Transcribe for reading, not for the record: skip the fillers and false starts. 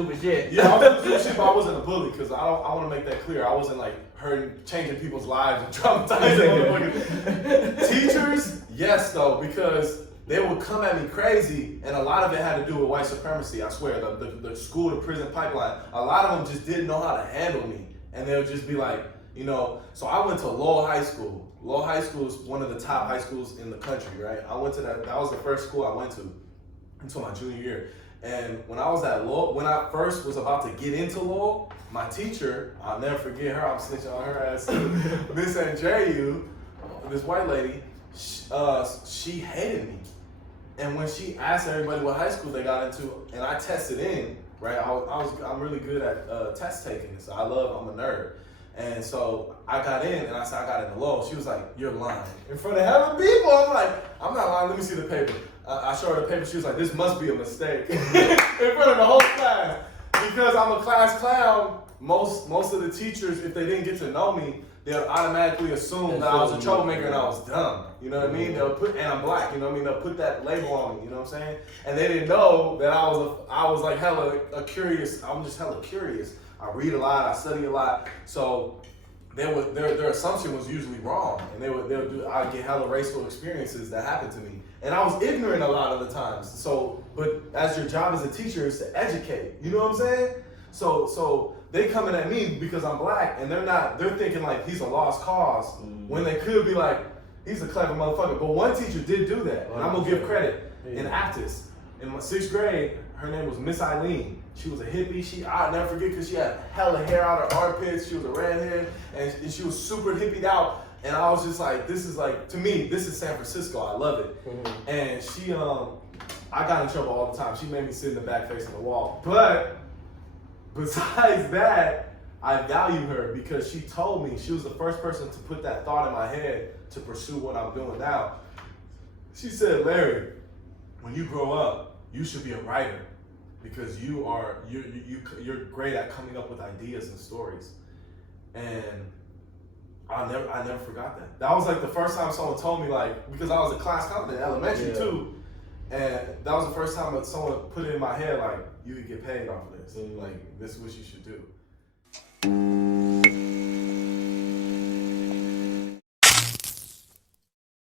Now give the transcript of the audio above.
stupid shit. Yeah, I was doing stupid shit, but I wasn't a bully because I want to make that clear. I wasn't like hurting, changing people's lives and traumatizing. Teachers, yes though, because they would come at me crazy, and a lot of it had to do with white supremacy. I swear, the school to prison pipeline. A lot of them just didn't know how to handle me, and they would just be like, you know. So I went to Lowell High School. Lowell High School is one of the top high schools in the country, right? I went to that. That was the first school I went to until my junior year. And when I was at Lowell, when I first was about to get into Lowell, my teacher, I'll never forget her. I'm snitching on her ass too. Miss Andrew, this white lady, she hated me. And when she asked everybody what high school they got into, and I tested in, right? I'm really good at test taking, so I'm a nerd. And so I got in, and I said I got in the Lowell. She was like, "You're lying." In front of hella people, I'm like, "I'm not lying. Let me see the paper." I showed her the paper. She was like, "This must be a mistake." In front of the whole class, because I'm a class clown. Most of the teachers, if they didn't get to know me, they'll automatically assume that I was a troublemaker and I was dumb. You know what I mean? They'll put, and I'm black. You know what I mean? They'll put that label on me. You know what I'm saying? And they didn't know that I was like hella curious. I'm just hella curious. I read a lot. I study a lot. So their assumption was usually wrong, and I'd get hella raceful experiences that happened to me, and I was ignorant a lot of the times. So, but as your job as a teacher is to educate. You know what I'm saying? So they coming at me because I'm black, and they're thinking like he's a lost cause, when they could be like, he's a clever motherfucker. But one teacher did do that, and I'm gonna give credit. In Aptis, in my 6th grade, her name was Miss Eileen. She was a hippie. I'll never forget because she had hella hair out her armpits. She was a redhead, and she was super hippied out. And I was just like, this is like, to me, this is San Francisco. I love it. And she, I got in trouble all the time. She made me sit in the back facing the wall. But besides that, I value her because she told me, she was the first person to put that thought in my head to pursue what I'm doing now. She said, "Larry, when you grow up, you should be a writer because you're great at coming up with ideas and stories." And I never forgot that. That was like the first time someone told me, like, because I was a class clown in elementary too, and that was the first time that someone put it in my head, like, you could get paid off of this, and like, this is what you should do.